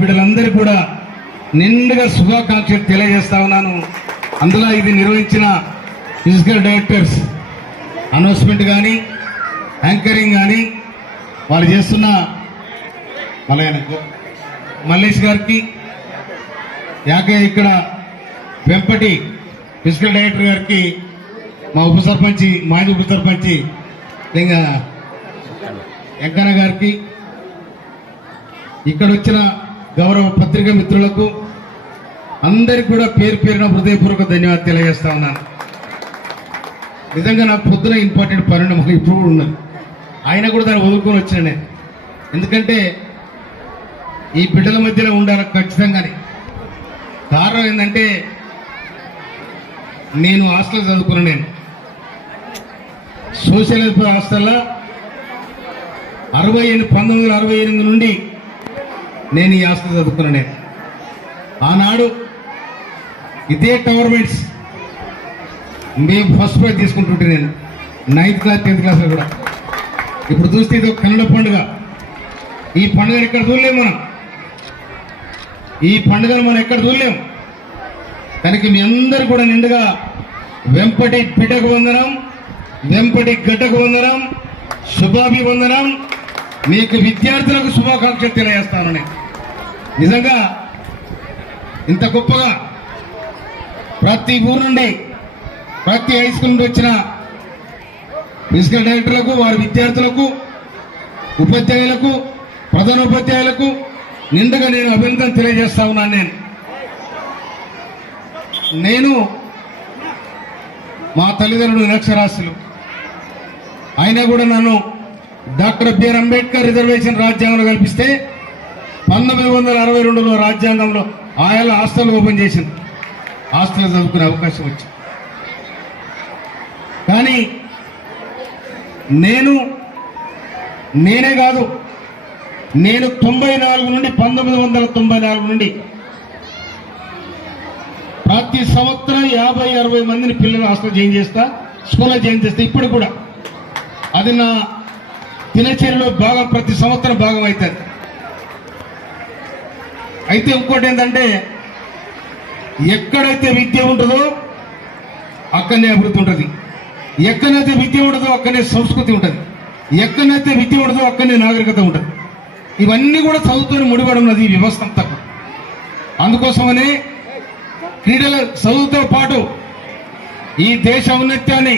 బిడ్డలందరూ కూడా నిండుగా శుభాకాంక్షలు తెలియజేస్తా ఉన్నాను. అందులో ఇది నిర్వహించిన ఫిజికల్ డైరెక్టర్స్ అనౌన్స్మెంట్ కానీ యాంకరింగ్ కానీ వాళ్ళు చేస్తున్న మళ్ళీ మల్లేష్ గారికి యాక ఇక్కడ వెంపటి ఫిజికల్ డైరెక్టర్ గారికి మా ఉప సర్పంచి మాజీ ఉప సర్పంచి ఇంకా వెంకన్న గారికి ఇక్కడ వచ్చిన గౌరవ పత్రికా మిత్రులకు అందరికి కూడా పేరు పేరున హృదయపూర్వక ధన్యవాదాలు తెలియజేస్తా ఉన్నాను. నిజంగా నాకు పొద్దున ఇంపార్టెంట్ పనులు మాకు ఇప్పుడు కూడా ఉన్నది ఆయన కూడా దాన్ని వదులుకొని వచ్చిన నేను. ఎందుకంటే ఈ బిడ్డల మధ్యలో ఉండాలి ఖచ్చితంగానే. కారణం ఏంటంటే నేను హాస్టల్ చదువుకున్నా నేను. సోషల్ వెల్ఫేర్ హాస్టల్లో అరవై ఎనిమిది పంతొమ్మిది వందల అరవై ఎనిమిది నుండి నేను ఈ హాస్టల్ చదువుకున్నా నేను ఆనాడు ఇదే గవర్నమెంట్స్ మేము ఫస్ట్ ప్రైజ్ తీసుకుంటుంటే నేను నైన్త్ క్లాస్ టెన్త్ క్లాస్లో కూడా. ఇప్పుడు చూస్తే ఇది ఒక కన్నడ పండుగ. ఈ పండుగను ఎక్కడ చూడలేము మనం. ఈ పండుగను మనం ఎక్కడ చూడలేము కనుక మీ అందరు కూడా నిండుగా వెంపటి పిటకు వందనం వెంపటి గడ్డకు వందనం శుభాభివందనం. మీకు విద్యార్థులకు శుభాకాంక్షలు తెలియజేస్తాను నేను నిజంగా ఇంత గొప్పగా ప్రతి ఊరు నుండి ప్రతి హై స్కూల్ నుండి వచ్చిన ఫిజికల్ డైరెక్టర్లకు వారి విద్యార్థులకు ఉపాధ్యాయులకు ప్రధానోపాధ్యాయులకు నిండుగా నేను అభినందన తెలియజేస్తా ఉన్నాను నేను. నేను మా తల్లిదండ్రులు నిరక్షరాస్యులు. అయినా కూడా నన్ను డాక్టర్ బిఆర్ అంబేద్కర్ రిజర్వేషన్ రాజ్యాంగంలో కల్పిస్తే పంతొమ్మిది వందల అరవై రెండులో రాజ్యాంగంలో ఆయన హాస్టల్ ఓపెన్ చేసింది. హాస్టల్ చదువుకునే అవకాశం వచ్చింది. కానీ నేను నేనే కాదు నేను తొంభై నాలుగు నుండి పంతొమ్మిది వందల తొంభై నాలుగు నుండి ప్రతి సంవత్సరం యాభై అరవై మందిని పిల్లలు హాస్టల్ జాయిన్ చేస్తా స్కూల్లో జాయిన్ చేస్తా ఇప్పుడు కూడా. అది నా దినచర్యలో భాగం ప్రతి సంవత్సరం భాగం అవుతుంది. అయితే ఇంకోటి ఏంటంటే ఎక్కడైతే విద్య ఉంటుందో అక్కడనే అభివృద్ధి ఉంటుంది. ఎక్కడైతే విద్య ఉండదో అక్కడనే సంస్కృతి ఉంటుంది. ఎక్కడైతే విద్య ఉండదో అక్కడనే నాగరికత ఉంటుంది. ఇవన్నీ కూడా చదువుతూనే ముడిపడి ఉన్నది ఈ వ్యవస్థ అంతా అందుకోసమనే క్రీడల చదువుతో పాటు ఈ దేశ ఔన్నత్యాన్ని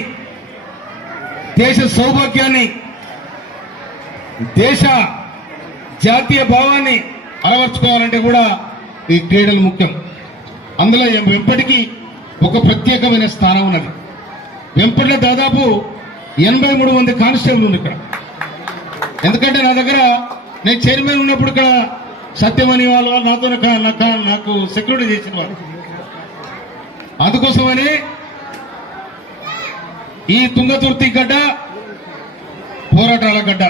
దేశ సౌభాగ్యాన్ని దేశ జాతీయ భావాన్ని అలవర్చుకోవాలంటే కూడా ఈ క్రీడలు ముఖ్యం. అందులో వెంపటికి ఒక ప్రత్యేకమైన స్థానం ఉన్నది. వెంపట్లో దాదాపు ఎనభై మూడు మంది కానిస్టేబుల్ ఉంది ఇక్కడ. ఎందుకంటే నా దగ్గర నేను చైర్మన్ ఉన్నప్పుడు ఇక్కడ సత్యమని వాళ్ళు నాతో నాకు సెక్యూరిటీ చేసిన వాళ్ళు. అందుకోసమని ఈ తుంగతుర్తి గడ్డ పోరాటాల గడ్డ.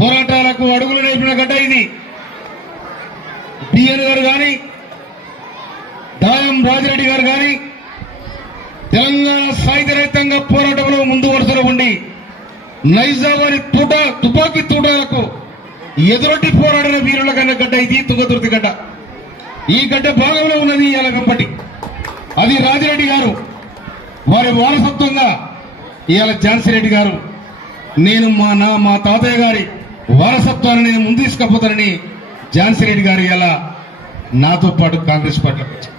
పోరాటాలకు అడుగులు నేర్పిన గడ్డ ఇది. బిఎన్ గారు కానీ దాయం రాజిరెడ్డి గారు కానీ తెలంగాణ సాయుధ రైతాంగ పోరాటంలో ముందు వరుసలో ఉండి నైజామాని తూట తుపాకీ తూటాలకు ఎదురొట్టి పోరాడిన వీరుల కన్నా గడ్డ ఇది తుంగతుర్తి గడ్డ. ఈ గడ్డ భాగంలో ఉన్నది ఇలాగంపటి అది రాజిరెడ్డి గారు. వారి వారసత్వంగా ఇవాళ ఝాన్సీ రెడ్డి గారు. నేను మా నా మా తాతయ్య గారి వారసత్వాన్ని నేను ముందు తీసుకపోతానని ఝాన్సీ రెడ్డి గారు ఇలా నాతో పాటు కాంగ్రెస్ పార్టీలోకి వచ్చారు.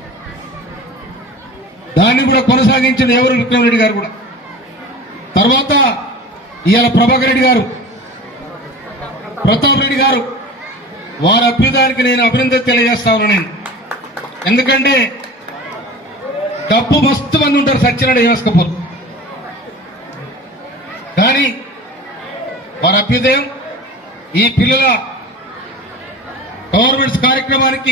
దాన్ని కూడా కొనసాగించిన ఎవరు విక్రమరెడ్డి గారు కూడా? తర్వాత ఇవాళ ప్రభాకర్ రెడ్డి గారు ప్రతాప్ రెడ్డి గారు వారి అభ్యుదానికి నేను అభినందన తెలియజేస్తా ఉన్నాను నేను. ఎందుకంటే డబ్బు మస్తు మంది ఉంటారు సత్యనారాయణ హిమస్కపూర్ కానీ వారి అభ్యుదయం ఈ పిల్లల గవర్నమెంట్స్ కార్యక్రమానికి